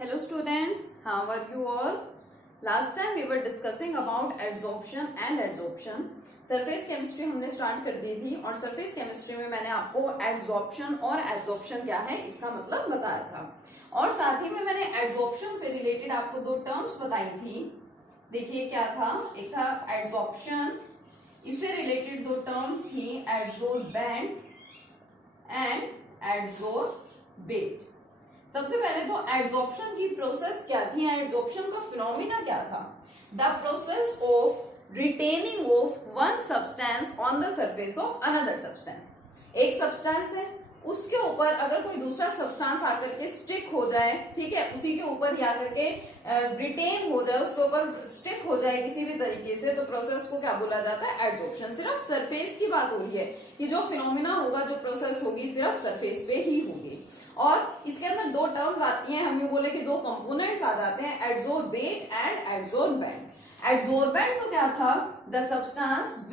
Hello students, how are you all? Last time we were discussing about adsorption and adsorption. Surface chemistry हमने start कर दी थी और surface chemistry में मैंने आपको एडसॉर्प्शन और एडसॉर्प्शन क्या है इसका मतलब बताया था और साथ ही में मैंने एडसॉर्प्शन से रिलेटेड आपको दो टर्म्स बताई थी। देखिए क्या था, एक था एडसॉर्प्शन, इससे रिलेटेड दो टर्म्स थी एडसोर्बेंट एंड एडसोर्बेट। सबसे पहले तो एडसॉर्प्शन की प्रोसेस क्या थी, एडसॉर्प्शन का फिनोमिना क्या था? The process of retaining of one substance on the surface of another substance. एक सब्सटेंस है, उसके ऊपर अगर कोई दूसरा सब्सटेंस आकर के स्टिक हो जाए, ठीक है, उसी के ऊपर या करके रिटेन हो जाए, उसके ऊपर स्टिक हो जाए किसी भी तरीके से, तो प्रोसेस को क्या बोला जाता है? एडसॉर्प्शन। सिर्फ सरफेस की बात हो रही है कि जो फिनोमिना होगा, जो प्रोसेस होगी, सिर्फ सरफेस पे ही होगी। और इसके अंदर दो टर्म्स आती हैं, हम ये बोले कि दो कंपोनेंट्स आ जाते हैं, एडसोर्बेट एंड एडसोर्बेंट। एडसोर्बेंट तो क्या था? The substance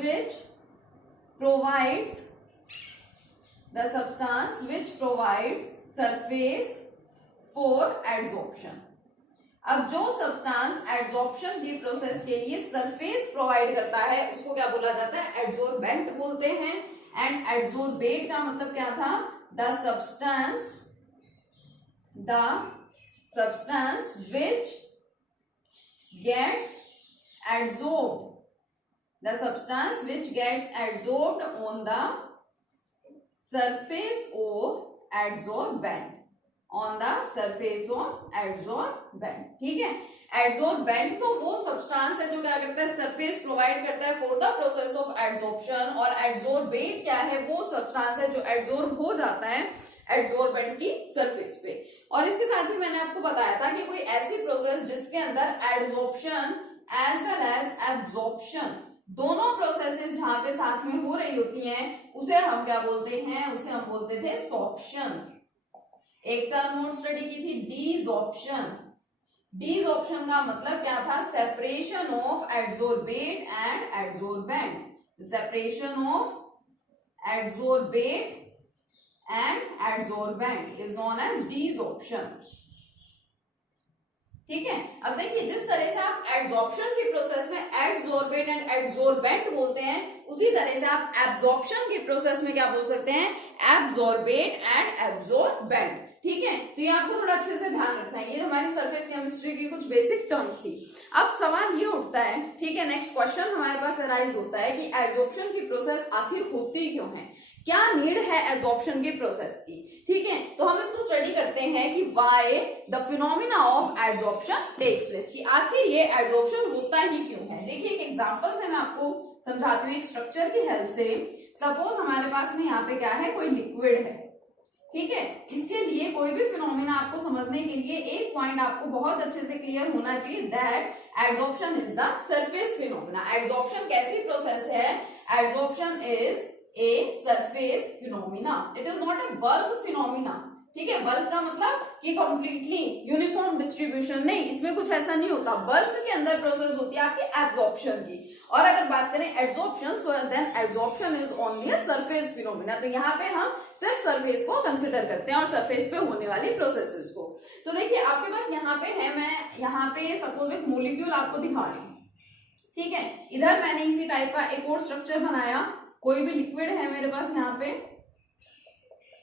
which provides surface for adsorption. अब जो सब्सटेंस एडसॉर्प्शन की प्रोसेस के लिए सरफेस प्रोवाइड करता है उसको क्या बोला जाता है? एडसोर्बेंट बोलते हैं। एंड एडसोर्बेट का मतलब क्या था? The substance which gets adsorbed on the surface of adsorbent, ठीक है। एडसोर्बेंट तो वो सब्सटेंस है जो क्या करता है? सरफेस प्रोवाइड करता है for the process of adsorption. और एडसोर्बेट क्या है? वो सब्सटेंस है जो एडसॉर्ब हो जाता है एडसोर्बेंट की सरफेस पे। और इसके साथ ही मैंने आपको बताया था कि कोई ऐसी प्रोसेस जिसके अंदर adsorption as well as absorption दोनों प्रोसेसेस जहां पे साथ में हो रही होती हैं उसे हम क्या बोलते हैं? उसे हम बोलते थे सॉर्प्शन। एक टर्म नोट स्टडी की थी डीसॉर्प्शन। डीसॉर्प्शन का मतलब क्या था? Separation of adsorbate and adsorbent. Separation of adsorbate and adsorbent is known as desorption, ठीक है। अब देखिए, जिस तरह से आप एडसॉर्प्शन की प्रोसेस में एडसोर्बेट एंड एडसोर्बेंट बोलते हैं, उसी तरह से आप एब्जॉर्प्शन की प्रोसेस में क्या बोल सकते हैं? एब्सॉर्बेट एंड एब्सोर्बेंट, ठीक है। तो ये आपको थोड़ा अच्छे से ध्यान रखना है। ये हमारी सरफेस केमिस्ट्री की कुछ बेसिक टर्म्स थी। अब सवाल ये उठता है, ठीक है, नेक्स्ट क्वेश्चन हमारे पास अराइज होता है कि एब्जॉर्प्शन की प्रोसेस आखिर होती क्यों है? क्या नीड है एब्जॉर्प्शन की प्रोसेस की? ठीक है, तो हम इसको स्टडी करते हैं कि why the phenomena of absorption takes place, कि आखिर ये एब्जॉर्प्शन होता ही क्यों है। देखिए, एक एग्जांपल से मैं आपको समझाती हूँ एक स्ट्रक्चर की हेल्प से। सपोज हमारे पास में यहाँ पे क्या है? कोई लिक्विड है, ठीक है। इसके लिए कोई भी फिनोमिना आपको समझने के लिए एक पॉइंट आपको बहुत अच्छे से क्लियर होना चाहिए, that absorption is the surface phenomena. Absorption कैसी प्रोसेस है? Absorption is a surface phenomena, it is not a bulk phenomena, ठीक है। बल्क का मतलब कि कंप्लीटली यूनिफॉर्म डिस्ट्रीब्यूशन नहीं, इसमें कुछ ऐसा नहीं होता। बल्क के अंदर प्रोसेस होती है आपकी एब्जॉर्प्शन की। और अगर बात करें adsorption, so then adsorption is only a surface phenomena. तो यहाँ पे हम सिर्फ सरफेस को कंसिडर करते हैं और सरफेस पे होने वाली प्रोसेसेस को। तो देखिए, आपके पास यहाँ पे है, मैं यहाँ पे सपोज एक मोलिक्यूल आपको दिखा रही हूँ, ठीक है। इधर मैंने इसी टाइप का एक और स्ट्रक्चर बनाया, कोई भी लिक्विड है मेरे पास यहाँ पे,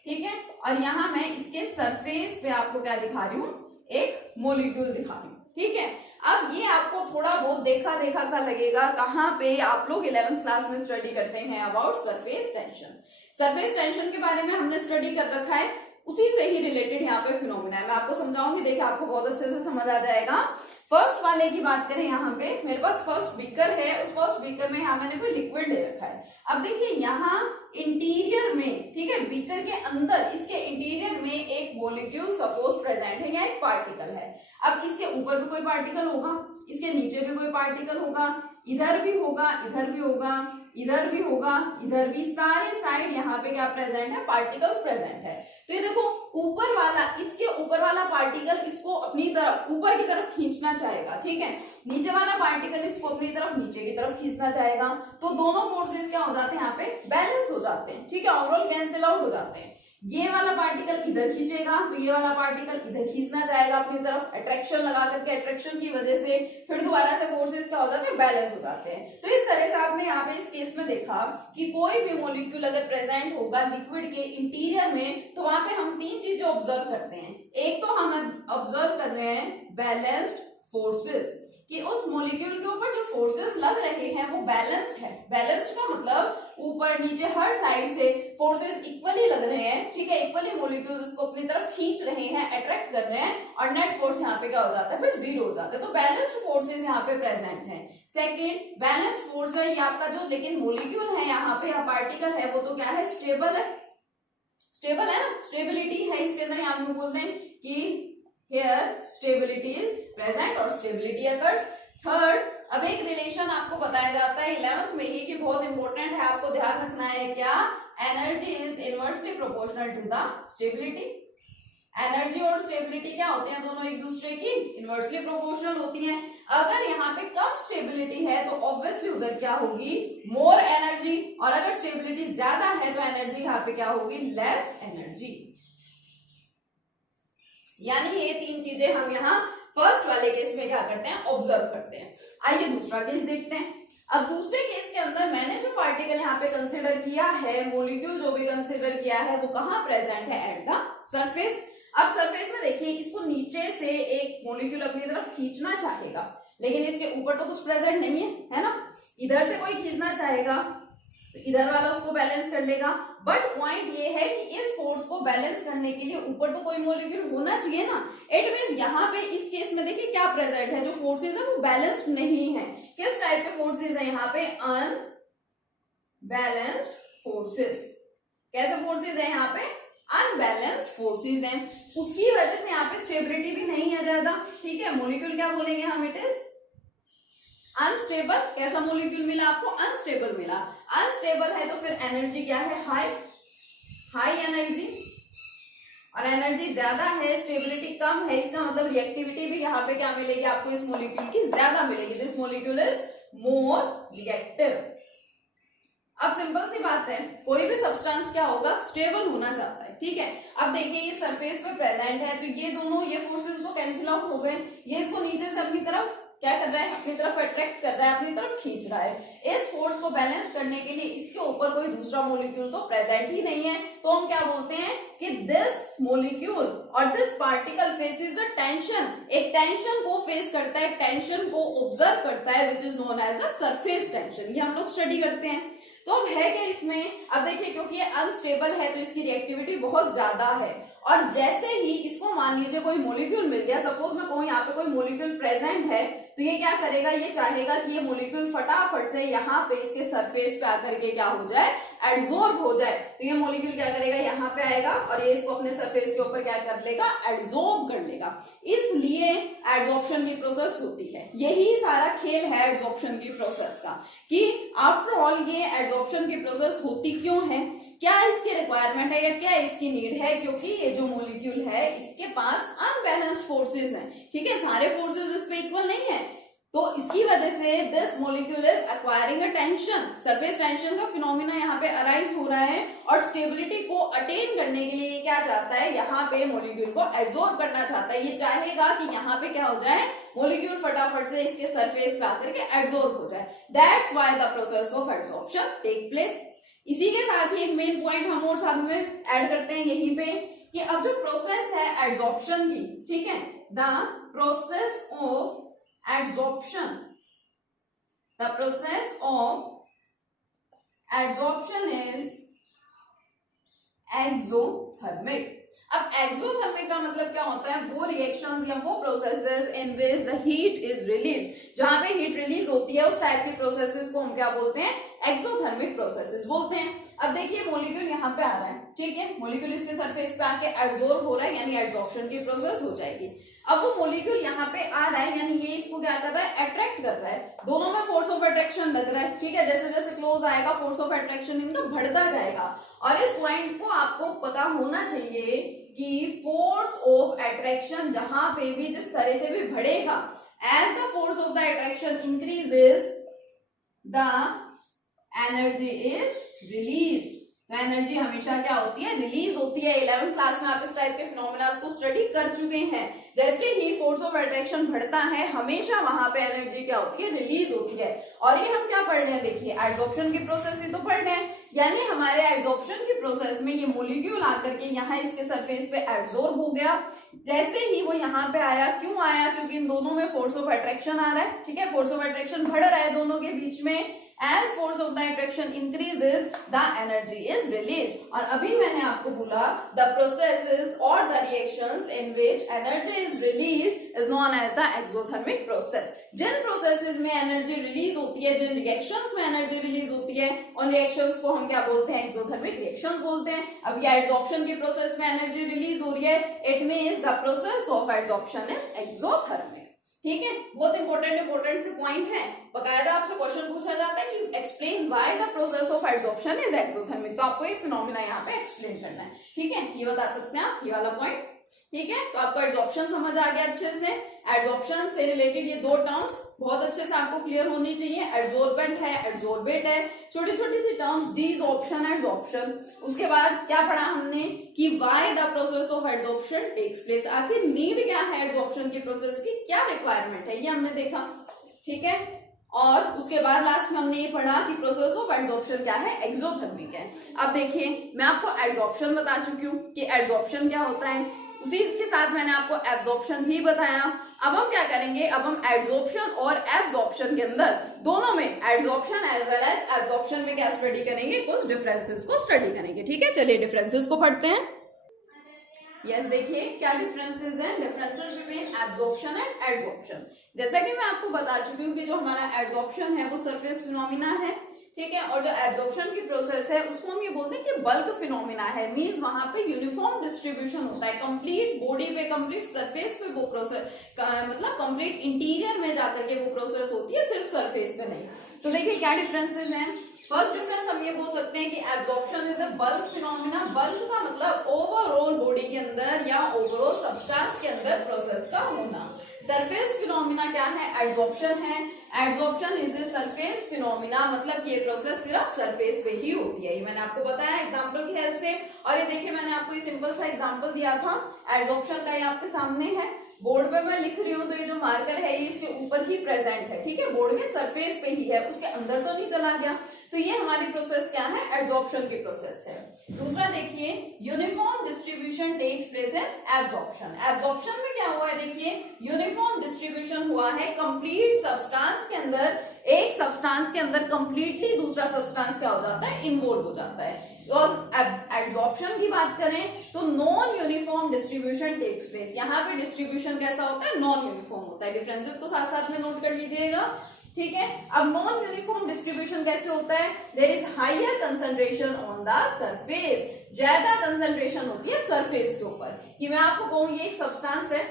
ठीक है। और यहाँ मैं इसके सरफेस पे आपको क्या दिखा रही हूँ? एक मॉलिक्यूल दिखा रही हूँ, ठीक है। अब ये आपको थोड़ा बहुत देखा देखा सा लगेगा, कहाँ पे? आप लोग 11th क्लास में स्टडी करते हैं about surface tension. Surface tension के बारे में हमने स्टडी कर रखा है, उसी से ही रिलेटेड यहाँ पे फिनोमिना है। मैं आपको समझाऊंगी, देखिए आपको बहुत अच्छे से समझ आ जाएगा। फर्स्ट वाले की बात करें, यहाँ पे मेरे पास फर्स्ट बीकर है, उस फर्स्ट बीकर में यहाँ मैंने कोई लिक्विड ले रखा है। अब देखिए, यहाँ इंटीरियर में, ठीक है, बीकर के अंदर इसके इंटीरियर में एक मॉलिक्यूल सपोज प्रेजेंट है या एक पार्टिकल है। अब इसके ऊपर भी कोई पार्टिकल होगा, इसके नीचे भी कोई पार्टिकल होगा, इधर भी होगा, इधर भी होगा, इधर भी होगा, इधर भी, सारे साइड यहाँ पे क्या प्रेजेंट है? पार्टिकल्स प्रेजेंट है। तो ये देखो, ऊपर वाला, इसके ऊपर वाला पार्टिकल इसको अपनी तरफ ऊपर की तरफ खींचना चाहेगा, ठीक है। नीचे वाला पार्टिकल इसको अपनी तरफ नीचे की तरफ खींचना चाहेगा, तो दोनों फोर्सेस क्या हो जाते हैं? यहाँ पे बैलेंस हो जाते हैं, ठीक है, ओवरऑल कैंसिल आउट हो जाते हैं। ये वाला पार्टिकल इधर खींचेगा तो ये वाला पार्टिकल इधर खींचना चाहेगा अपनी तरफ, अट्रैक्शन लगा करके, अट्रैक्शन की वजह से फिर दोबारा से फोर्सेस क्या हो जाते हैं, बैलेंस हो जाते हैं। तो इस तरह से आपने यहाँ पे इस केस में देखा कि कोई भी मॉलिक्यूल अगर प्रेजेंट होगा लिक्विड के इंटीरियर में तो वहां पे हम तीन चीजें ऑब्जर्व करते हैं। एक तो हम ऑब्जर्व कर रहे हैं बैलेंस्ड फोर्सेस, कि उस मॉलिक्यूल के ऊपर जो फोर्सेस लग रहे हैं वो बैलेंस्ड है। बैलेंस्ड का मतलब ऊपर नीचे हर साइड से फोर्सेस इक्वली लग रहे हैं, ठीक है, इक्वली मॉलिक्यूल्स उसको अपनी तरफ खींच रहे हैं, अट्रैक्ट कर रहे हैं, और नेट फोर्स यहाँ पे क्या हो जाता है, फिर जीरो हो जाता है। तो बैलेंस्ड फोर्सेस यहाँ पे प्रेजेंट है। सेकेंड, बैलेंस्ड फोर्स है ये आपका जो लेकिन मॉलिक्यूल है यहाँ पे, यहाँ पार्टिकल है, वो तो क्या है, स्टेबल है, स्टेबल है ना, स्टेबिलिटी है इसके अंदर। यहाँ पे बोलते हैं कि here stability is present और stability occurs। थर्ड, अब एक रिलेशन आपको बताया जाता है 11th में ही कि बहुत इंपॉर्टेंट है, आपको ध्यान रखना है, क्या, energy is inversely proportional to the stability. Energy और स्टेबिलिटी क्या होते हैं, दोनों एक दूसरे की इनवर्सली प्रोपोर्शनल होती हैं। अगर यहाँ पे कम स्टेबिलिटी है तो ऑब्वियसली उधर क्या होगी, मोर एनर्जी, और अगर स्टेबिलिटी ज्यादा है तो एनर्जी यहाँ पे क्या होगी, लेस एनर्जी। यानी ये तीन चीजें हम यहाँ फर्स्ट वाले केस में क्या करते हैं, ऑब्जर्व करते हैं। आइए दूसरा केस देखते हैं। अब दूसरे केस के अंदर मैंने जो पार्टिकल यहाँ पे कंसिडर किया है, मॉलिक्यूल जो भी कंसिडर किया है, वो कहाँ प्रेजेंट है, एट द सरफेस। अब सरफेस में देखिए, इसको नीचे से एक मॉलिक्यूल अपनी तरफ खींचना चाहेगा, लेकिन इसके ऊपर तो कुछ प्रेजेंट नहीं है ना। इधर से कोई खींचना चाहेगा तो इधर वाला उसको बैलेंस कर लेगा, बट पॉइंट ये है कि इस फोर्स को बैलेंस करने के लिए ऊपर तो कोई मॉलिक्यूल होना चाहिए ना। इट मींस यहाँ पे इस केस में देखिए क्या प्रेजेंट है, जो फोर्सेस है वो बैलेंस्ड नहीं है। किस टाइप के फोर्सेस है यहाँ पे, अनबैलेंस्ड फोर्सेस। कैसे फोर्सेस है यहाँ पे, अनबैलेंस्ड फोर्सेस हैं। उसकी वजह से यहाँ पे स्टेबिलिटी भी नहीं है ज्यादा, ठीक है। मॉलिक्यूल क्या बोलेंगे हम, इट इज अनस्टेबल। कैसा मॉलिक्यूल मिला आपको, अनस्टेबल मिला। अनस्टेबल है तो फिर एनर्जी क्या है, हाई, हाई एनर्जी, और एनर्जी ज्यादा है, स्टेबिलिटी कम है, इसका मतलब रिएक्टिविटी भी यहाँ पे क्या मिलेगी आपको, इस मॉलिक्यूल की ज्यादा मिलेगी। This molecule is more reactive. अब सिंपल सी बात है, कोई भी सब्सटेंस क्या होगा, स्टेबल होना चाहता है, ठीक है। अब देखिए ये सरफेस पे प्रेजेंट है तो ये दोनों, ये फोर्सेस तो कैंसिल आउट हो गए। ये इसको नीचे से अपनी तरफ क्या कर रहा है, अपनी तरफ अट्रैक्ट कर रहा है, अपनी तरफ खींच रहा है। इस फोर्स को बैलेंस करने के लिए इसके ऊपर कोई दूसरा मॉलिक्यूल तो प्रेजेंट ही नहीं है, तो हम क्या बोलते हैं कि दिस मॉलिक्यूल और this particle faces a tension. एक टेंशन को फेस करता है, एक टेंशन को ऑब्जर्व करता है, which is known as the surface tension. ये हम लोग स्टडी करते हैं। तो अब है क्या इसमें, अब देखिए क्योंकि ये अनस्टेबल है तो इसकी रिएक्टिविटी बहुत ज्यादा है, और जैसे ही इसको मान लीजिए कोई मॉलिक्यूल मिल गया, सपोज मैं कहूँ यहाँ पे कोई मॉलिक्यूल प्रेजेंट है, तो ये क्या करेगा, ये चाहेगा कि ये मॉलिक्यूल फटाफट से यहाँ पे इसके सरफेस पे आकर के क्या हो जाए, एड्सॉर्ब हो जाए। तो ये मॉलिक्यूल क्या करेगा, यहाँ पे आएगा और ये इसको अपने सरफेस के ऊपर क्या कर लेगा, एड्सॉर्ब कर लेगा। इसलिए एड्सॉर्प्शन की प्रोसेस होती है। यही सारा खेल है एड्सॉर्प्शन की प्रोसेस का, कि आफ्टर ऑल ये एड्सॉर्प्शन की प्रोसेस होती क्यों है, क्या इसकी रिक्वायरमेंट है या क्या इसकी नीड है, क्योंकि ये जो मॉलिक्यूल है इसके पास अनबैलेंस्ड फोर्सेस हैं, ठीक है, सारे फोर्सेस इस पे इक्वल नहीं है। तो इसकी वजह से this molecule is acquiring a tension, surface tension का फिनोमिना यहाँ पे अराइज हो रहा है, और स्टेबिलिटी को अटेन करने के लिए ये क्या चाहता है, यहाँ पे मॉलिक्यूल को एब्जॉर्ब करना चाहता है। ये चाहेगा कि यहाँ पे क्या हो जाए, मॉलिक्यूल फटाफट से इसके सरफेस पे आकर के एब्जॉर्ब हो जाए। That's why the process of absorption take place. इसी के साथ ही एक मेन पॉइंट हम और साथ में ऐड करते हैं यहीं पे, कि अब जो प्रोसेस है एब्जॉर्प्शन की, ठीक है, the process of adsorption, the process of adsorption is exothermic। अब एक्सोथर्मिक का मतलब क्या होता है, वो रिएक्शंस या वो processes in which the heat is release, जहां पे हीट रिलीज होती है उस टाइप की प्रोसेसेस को हम क्या बोलते हैं, एक्सोथर्मिक प्रोसेसेस बोलते हैं। अब देखिए मॉलिक्यूल यहाँ पे आ रहा है, ठीक है, मॉलिक्यूल इसके सरफेस पे आके एब्जॉर्ब हो रहा है, यानी एब्जॉर्प्शन की प्रोसेस हो जाएगी। अब वो मॉलिक्यूल यहाँ पे आ रहा है, यानी ये इसको क्या कर रहा है, अट्रैक्ट कर रहा है, दोनों में फोर्स ऑफ अट्रैक्शन लग रहा है, ठीक है। जैसे जैसे क्लोज आएगा फोर्स ऑफ अट्रैक्शन इनका बढ़ता जाएगा, और इस पॉइंट को आपको पता होना चाहिए कि फोर्स ऑफ अट्रैक्शन जहां पे भी जिस तरह से भी बढ़ेगा, as the force of the attraction increases the energy is release. तो एनर्जी हमेशा क्या होती है, रिलीज होती है। 11th क्लास में आप इस टाइप के फिनोमेना को स्टडी कर चुके हैं। जैसे ही फोर्स ऑफ अट्रैक्शन बढ़ता है हमेशा वहां पे एनर्जी क्या होती है, रिलीज होती है। और ये हम क्या पढ़ रहे हैं, देखिए एड्सॉर्प्शन की प्रोसेस ही तो पढ़ रहे हैं, यानी हमारे एड्सॉर्प्शन की प्रोसेस में ये मोलिक्यूल आकर के यहाँ इसके सरफेस पे एब्जॉर्ब हो गया। जैसे ही वो यहाँ पे आया, क्यों आया, क्योंकि इन दोनों में फोर्स ऑफ अट्रैक्शन आ रहा है, ठीक है, फोर्स ऑफ अट्रैक्शन बढ़ रहा है दोनों के बीच में। As force of the attraction increases, the energy is released. और अभी मैंने आपको बोला the processes or the reactions in which energy is released is known as the exothermic process. जिन प्रोसेसेस में एनर्जी रिलीज होती है, जिन रिएक्शंस में एनर्जी रिलीज होती है, उन रिएक्शंस को हम क्या बोलते हैं, एक्सोथर्मिक रिएक्शंस बोलते हैं। अब ये एड्सॉर्प्शन की प्रोसेस में एनर्जी रिलीज हो रही है, it means the process of adsorption is exothermic. ठीक है, बहुत इंपॉर्टेंट से पॉइंट है। बकायदा आपसे क्वेश्चन पूछा जाता है कि explain why the process of adsorption is exothermic, तो आपको ये फिनोमेना यहाँ पे एक्सप्लेन करना है। ठीक है, ये बता सकते हैं आप, ये वाला पॉइंट। ठीक है, तो आपको एड्सॉर्प्शन समझ आ गया अच्छे से। एड्सॉर्प्शन से रिलेटेड ये दो टर्म्स बहुत अच्छे से आपको क्लियर होनी चाहिए। एड्सॉर्बेंट है, एड्सॉर्बेट है, छोटी छोटी सी टर्म्स, डिसऑर्प्शन, एड्सॉर्प्शन। उसके बाद क्या पढ़ा हमने कि why the process of adsorption takes place, आखिर नीड क्या है एड्सॉर्प्शन की प्रोसेस की, क्या रिक्वायरमेंट है, ये हमने देखा। ठीक है, और उसके बाद लास्ट में हमने ये पढ़ा कि प्रोसेस ऑफ एड्सॉर्प्शन क्या है, एक्सोथर्मिक है। अब देखिए मैं आपको एड्सॉर्प्शन बता चुकी हूँ कि एड्सॉर्प्शन क्या होता है, उसी के साथ मैंने आपको एब्जॉर्प्शन भी बताया। अब हम क्या करेंगे, अब हम एड्सॉर्प्शन और एब्जॉर्प्शन के अंदर दोनों में, adsorption as well as absorption में क्या स्टडी करेंगे, कुछ डिफरेंसेस को स्टडी करेंगे। ठीक है, चलिए डिफरेंसेस को पढ़ते हैं। यस, देखिए क्या डिफरेंसेस हैं, differences between absorption and adsorption. जैसा कि मैं आपको बता चुकी हूँ कि जो हमारा एड्सॉर्प्शन है वो सरफेस फिनोमिना है, ठीक है, और जो एब्जॉर्प्शन की प्रोसेस है उसको हम ये बोलते हैं कि बल्क फिनोमिना है। मींस वहां पे यूनिफॉर्म डिस्ट्रीब्यूशन होता है, कंप्लीट बॉडी पे, कंप्लीट सरफेस पे वो प्रोसेस मतलब कंप्लीट इंटीरियर में जाकर के वो प्रोसेस होती है, सिर्फ सरफेस पे नहीं। तो देखिए क्या डिफरेंसेस हैं। फर्स्ट डिफरेंस हम ये बोल सकते हैं कि absorption is a bulk phenomena. Bulk का मतलब ओवरऑल बॉडी के अंदर या ओवरऑल सब्सटेंस के अंदर प्रोसेस का होना। सरफेस फिनोमिना क्या है, एड्सॉर्प्शन है। Adsorption is a surface phenomena, मतलब ये प्रोसेस सिर्फ सरफेस पे ही होती है। ये मैंने आपको बताया एग्जांपल की हेल्प से। और ये देखिए मैंने आपको ये सिंपल सा एग्जांपल दिया था एड्सॉर्प्शन का, ये आपके सामने है, बोर्ड पे मैं लिख रही हूँ, तो ये जो मार्कर है ये इसके ऊपर ही प्रेजेंट है, ठीक है, बोर्ड के सरफेस पे ही है, उसके अंदर तो नहीं चला गया। तो ये हमारी प्रोसेस क्या है, एड्सॉर्प्शन की प्रोसेस है। दूसरा देखिए, uniform distribution takes place in absorption. Absorption में क्या हुआ है, देखिए यूनिफॉर्म डिस्ट्रीब्यूशन हुआ है कंप्लीट सब्सटेंस के अंदर। एक सब्सटेंस के अंदर कंप्लीटली दूसरा सब्सटेंस क्या हो जाता है, इन्वॉल्व हो जाता है। और एड्सॉर्प्शन की बात करें तो non uniform distribution takes place. यहाँ पे डिस्ट्रीब्यूशन कैसा होता है, नॉन यूनिफॉर्म होता है। डिफरेंसेस को साथ साथ में नोट कर लीजिएगा, ठीक है। अब नॉन यूनिफॉर्म डिस्ट्रीब्यूशन कैसे होता है, there is higher concentration on the surface, ज्यादा कंसंट्रेशन होती है सरफेस के ऊपर। कि मैं आपको कहूँ ये एक सब्सटेंस है,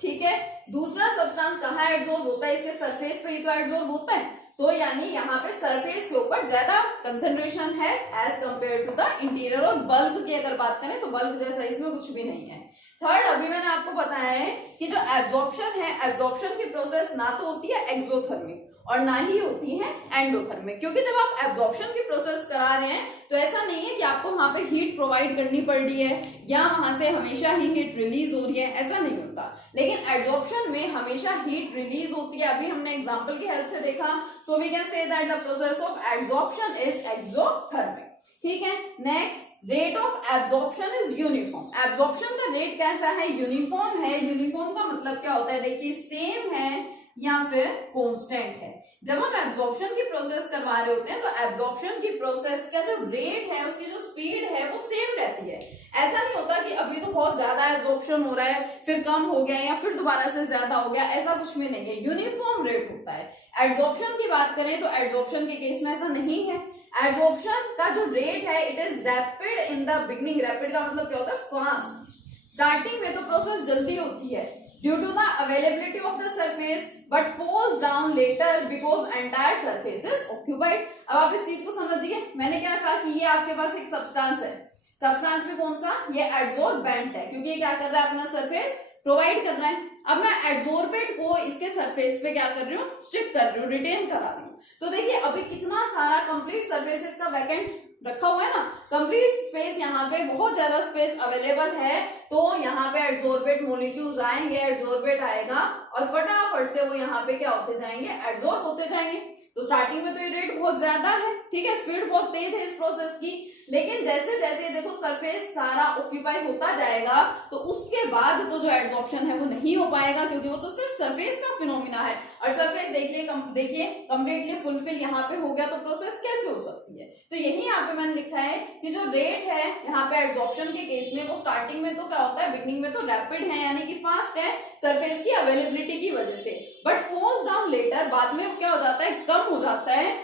ठीक है, दूसरा सब्सटेंस कहाँ एड्सॉर्ब होता है, इसके सरफेस पे ही तो एड्सॉर्ब होता है। तो यानी यहाँ पे सरफेस के ऊपर ज्यादा कंसंट्रेशन है as compare to the interior. और बल्क की अगर बात करें तो बल्क जैसा इसमें कुछ भी नहीं है। थर्ड, अभी मैंने आपको बताया है कि जो एब्सॉर्प्शन है, एब्सॉर्प्शन की प्रोसेस ना तो होती है एक्सोथर्मिक और ना ही होती है एंडोथर्मिक। क्योंकि जब आप एब्सॉर्प्शन की प्रोसेस करा रहे हैं तो ऐसा नहीं है कि आपको वहां पे हीट प्रोवाइड करनी पड़ रही है या वहां से हमेशा ही हीट रिलीज हो रही है, ऐसा नहीं होता। लेकिन एब्सॉर्प्शन में हमेशा हीट रिलीज होती है, अभी हमने एग्जांपल की हेल्प से देखा। So we can say that the process of absorption is exothermic, ठीक है। Next, rate of absorption is uniform. Absorption का रेट कैसा है, यूनिफॉर्म है। यूनिफॉर्म का मतलब क्या होता है, देखिए सेम है या फिर कांस्टेंट है। जब हम एब्सॉर्प्शन की प्रोसेस करवा रहे होते हैं तो एब्सॉर्प्शन की प्रोसेस का जो रेट है, उसकी जो स्पीड है वो सेम रहती है। ऐसा नहीं होता कि अभी तो बहुत ज्यादा एब्सॉर्प्शन हो रहा है, फिर कम हो गया या फिर दोबारा से ज्यादा हो गया, ऐसा कुछ भी नहीं है। यूनिफॉर्म रेट होता है। एब्सॉर्प्शन की बात करें तो एब्सॉर्प्शन के केस में ऐसा नहीं है। एब्सॉर्प्शन का जो रेट है it is rapid in the beginning. Rapid का मतलब क्या होता है, फास्ट। स्टार्टिंग में तो प्रोसेस जल्दी होती है due to the availability of the surface, but falls down later because entire surface is occupied. अब आप इस चीज को समझिए, मैंने क्या कहा कि ये आपके पास एक सब्सटेंस है, सब्सटेंस में कौन सा, ये एड्सॉर्बेंट है, क्योंकि ये क्या कर रहा है, अपना सरफेस प्रोवाइड कर रहा है। अब मैं एड्सॉर्बेंट को इसके सरफेस पे क्या कर रही हूँ, स्टिक कर रही हूँ, रिटेन करा रही हूँ। तो देखिए अभी कितना सारा कंप्लीट सरफेस इसका वैकेंट रखा हुआ है ना, कंप्लीट स्पेस, यहाँ पे बहुत ज्यादा स्पेस अवेलेबल है, तो यहाँ पे एडसोर्बेट मोलिक्यूल्स आएंगे, एडसोर्बेट आएगा और फटाफट से वो यहाँ पे क्या होते जाएंगे, एडसोर्ब होते जाएंगे। तो स्टार्टिंग में तो ये रेट बहुत ज्यादा है, ठीक है, स्पीड बहुत तेज है इस प्रोसेस की, लेकिन जैसे जैसे देखो सरफेस सारा ऑक्यूपाई होता जाएगा तो उसके बाद तो जो एडसॉर्प्शन है वो नहीं हो पाएगा, क्योंकि वो तो सिर्फ सरफेस का फिनोमिना है, और सरफेस देखिए कंप्लीटली फुलफिल यहाँ पे हो गया तो प्रोसेस कैसे हो सकती है। तो यही यहाँ पे मैंने लिखा है कि जो रेट है यहाँ पे एडसॉर्प्शन के केस में, वो स्टार्टिंग में तो क्या होता है, बिगनिंग में तो रैपिड है यानी कि फास्ट है सरफेस की अवेलेबिलिटी की वजह से, बट फॉल्स डाउन लेटर, बाद में क्या हो जाता है, कम हो जाता है,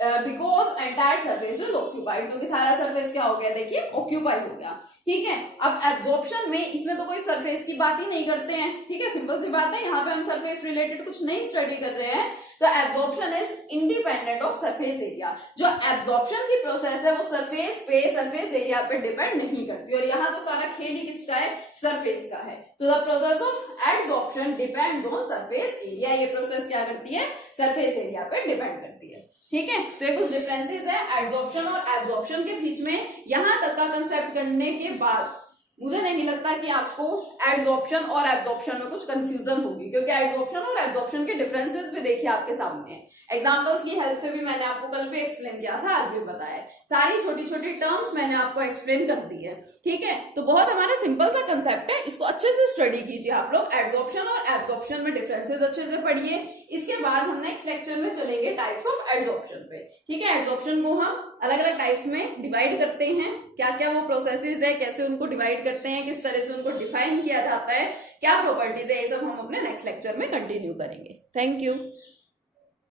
because entire surface is occupied, क्योंकि सारा सरफेस क्या हो गया, देखिए ऑक्यूपाई हो गया, ठीक है। अब एब्जॉर्प्शन में इसमें तो कोई सरफेस की बात ही नहीं करते हैं, ठीक है, सिंपल सी बात है, यहाँ पे हम सरफेस रिलेटेड कुछ नहीं स्टडी कर रहे हैं, तो absorption is independent of surface area. जो एब्जॉर्प्शन की प्रोसेस है वो सरफेस एरिया पे डिपेंड नहीं करती, और यहाँ तो सारा खेल ही किसका है, सरफेस का है। तो the process of absorption depends on surface area, ये प्रोसेस क्या करती है, सरफेस एरिया पे डिपेंड करती है, ठीक है। तो ये कुछ डिफरेंसेस है एब्जॉर्प्शन और एब्जॉर्प्शन के बीच में। यहां तक का कंसेप्ट करने के बाद मुझे नहीं लगता कि आपको एड्सॉर्प्शन और एब्जॉर्प्शन में कुछ कंफ्यूजन होगी, क्योंकि एड्सॉर्प्शन और एब्जॉर्प्शन के डिफरेंसेस भी देखिए आपके सामने है, एग्जांपल्स की हेल्प से भी मैंने आपको कल भी एक्सप्लेन किया था, आज भी बताया, सारी छोटी छोटी टर्म्स मैंने आपको एक्सप्लेन कर दी है, ठीक है। तो बहुत हमारा सिंपल सा कंसेप्ट है, इसको अच्छे से स्टडी कीजिए आप लोग, एड्सॉर्प्शन और एब्जॉर्प्शन में डिफरेंसेस अच्छे से पढ़िए। इसके बाद हम नेक्स्ट लेक्चर में चलेंगे टाइप्स ऑफ एड्सॉर्प्शन पे, ठीक है। एड्सॉर्प्शन को हम अलग अलग टाइप्स में डिवाइड करते हैं, क्या क्या वो प्रोसेसेस है, कैसे उनको डिवाइड करते हैं, किस तरह से उनको डिफाइन किया जाता है, क्या प्रॉपर्टीज है, ये सब हम अपने नेक्स्ट लेक्चर में कंटिन्यू करेंगे। Thank you.